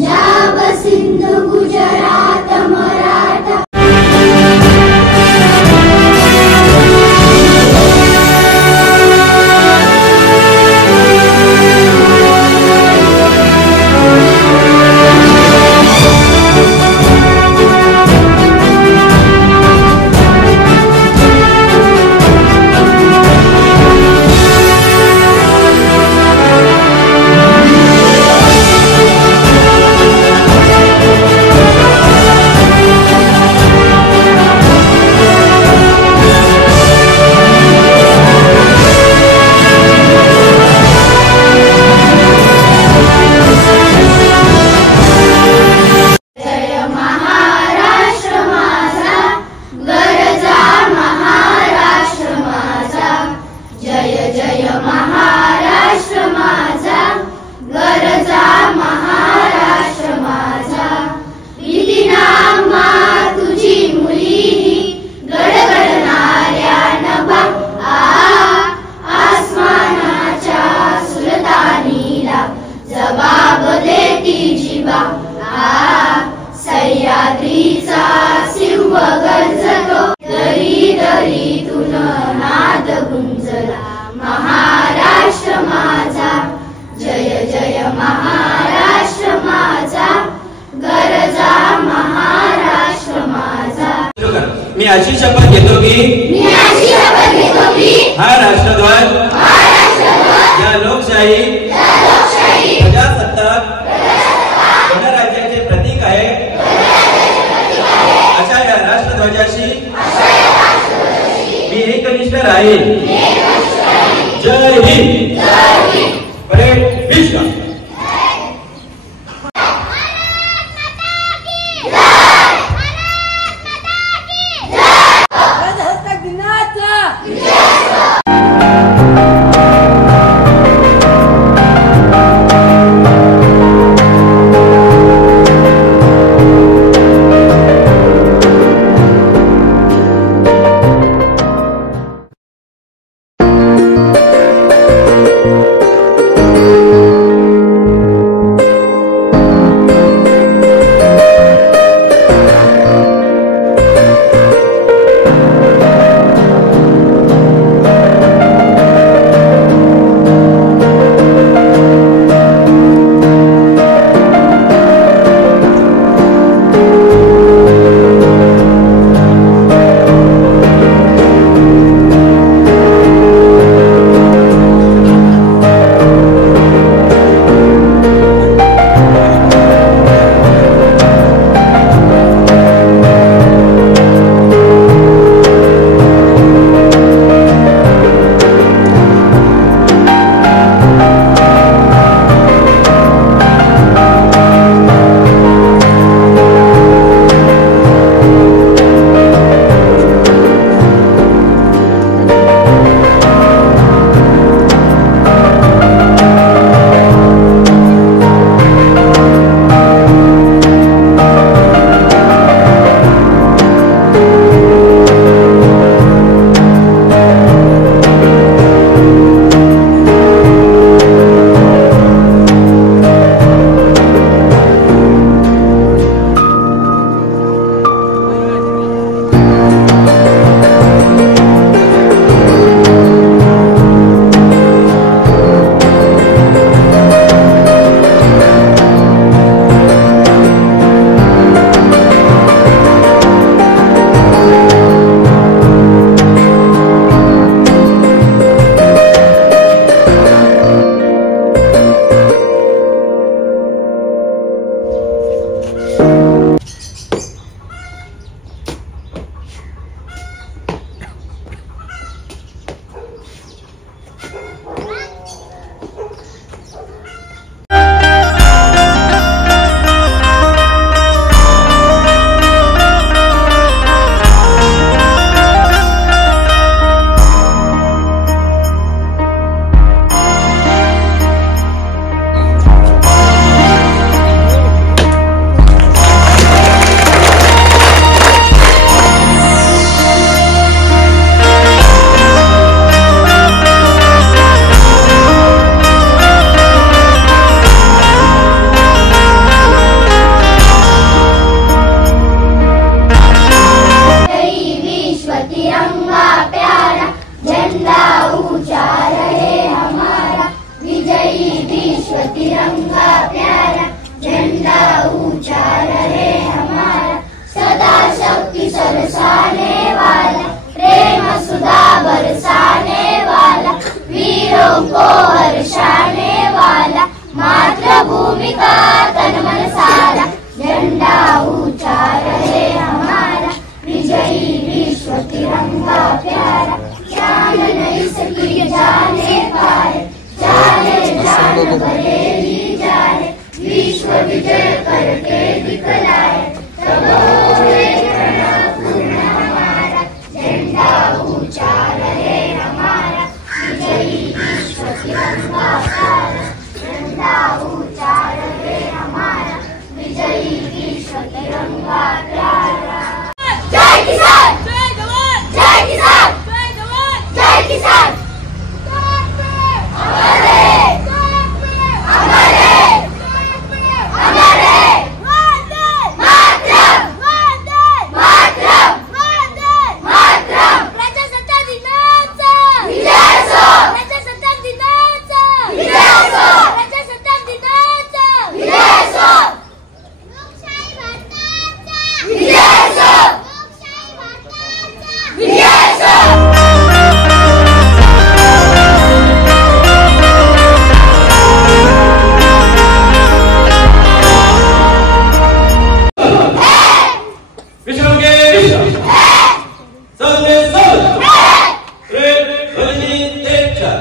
पंजाब सिंध गुजरात मराठा सह्याद्रीचा सिंह गर्जतो दरी दरीतून नाद गुंजला महाराष्ट्र माझा जय जय महाराष्ट्र माझा गरजा महाराष्ट्र माझा। मी अशी शपथ घेतो की हा राष्ट्रध्वज या लोकशाही प्रजासत्ताक गणराज्याचे प्रतीक आहे अशा या राष्ट्रध्वजाशी मी एकनिष्ठ राहील। जय हिंद। परेड विश्व ऊंचा रहे हमारा, विजयी विश्व तिरंगा प्यारा, झंडा ऊंचा रहे हमारा, सदा शक्ति सरसाने वाला, प्रेम सुधा बरसाने वाला, वीरों को हर्षाने वाला, मातृभूमि का तन मन सारा, झंडा ऊंचा रहे हमारा, विजयी विश्व तिरंगा प्यारा, जान नहीं सकी जाने पाए, जाने जान बरेली जाए, विश्व विजय करके दिखलाए, तब होए पूर्ण हमारा, झंडा ऊंचा रहे हमारा, विजयी विश्व तिरंगा प्यारा, झंडा ऊंचा रहे हमारा, विजयी विश्व तिरंगा प्यारा। जय किसान, जय जवान, जय किसान, जय जवान, जय किसान। हमारे हमारे हमारे मातरम मातरम मातरम प्रजासत्ताक दिनाचा विजयोत्सव, प्रजासत्ताक दिनाचा विजयोत्सव, प्रजासत्ताक दिनाचा विजयोत्सव, लोकशाही भारताचा विजयोत्सव, लोकशाही भारताचा विजयोत्सव। विश्व के विश्व सब में सब प्रेम भजनी तेजा।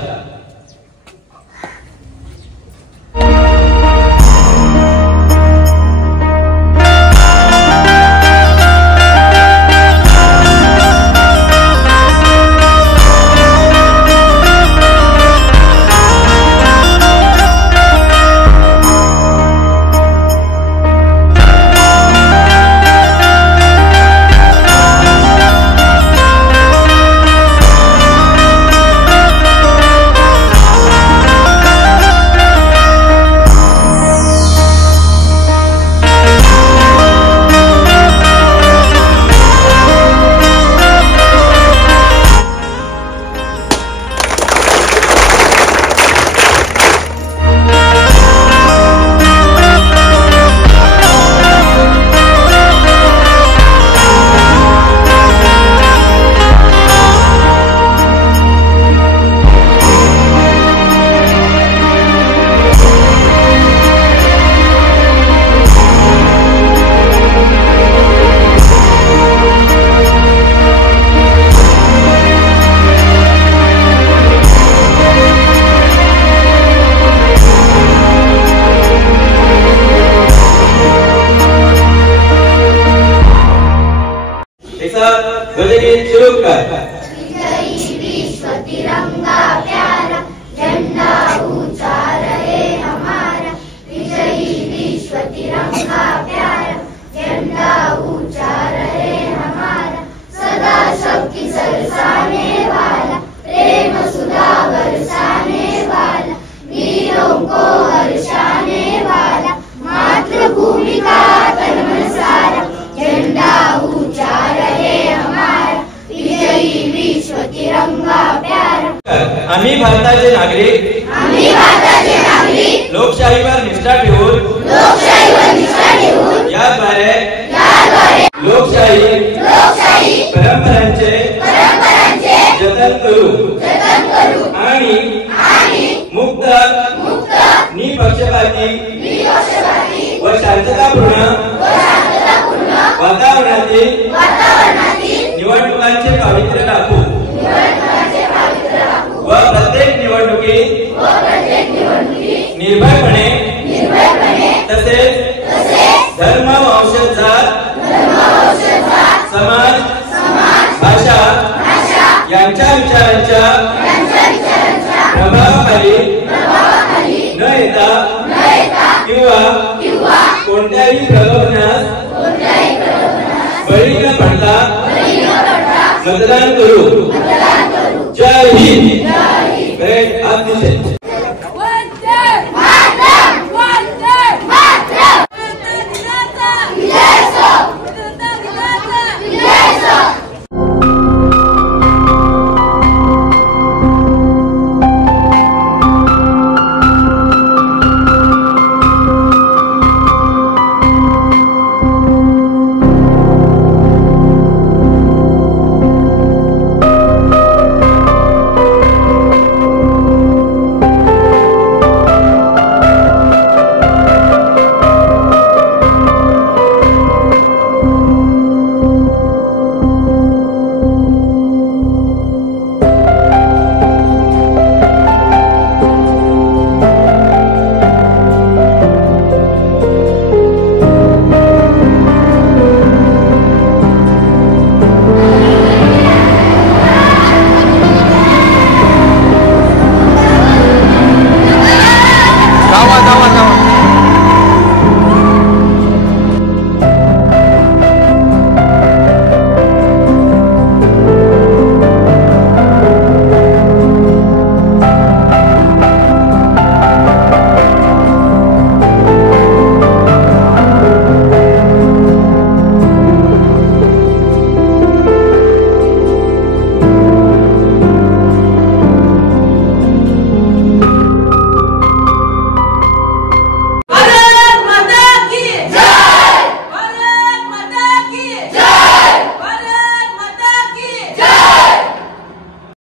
गजनी शुरू कर। विजयी विश्व तिरंगा प्यारा, झंडा ऊंचा रहे हमारा, विजयी विश्व तिरंगा प्यारा, झंडा ऊंचा रहे हमारा, सदा शक्ति सरसाने वाला, प्रेम सुधा बरसाने वाला, वीरों को हर्षाने वाला, मातृभूमि का तन मन सारा, झंडा ऊंचा रहे हमारा, विजयी विश्व तिरंगा प्यारा। आम्ही भारताचे नागरिक, आम्ही भारताचे नागरिक, लोकशाहीवर निष्ठा ठेवून याद्वारे लोकशाही परंपरांचे जतन करू आणि मुक्त निपक्षपाती व शांततापूर्ण वातावरणातील निवडणुकांचे पावित्र्य राखू व प्रत्येक निवडणुकीत निर्भयपणे तसेच धर्म वंश जात समाज भाषा यांच्या विचारांच्या प्रभावाखाली न येता किंवा कोणत्याही प्रलोभनास बळी न पडता मतदान करू। जय हिंद।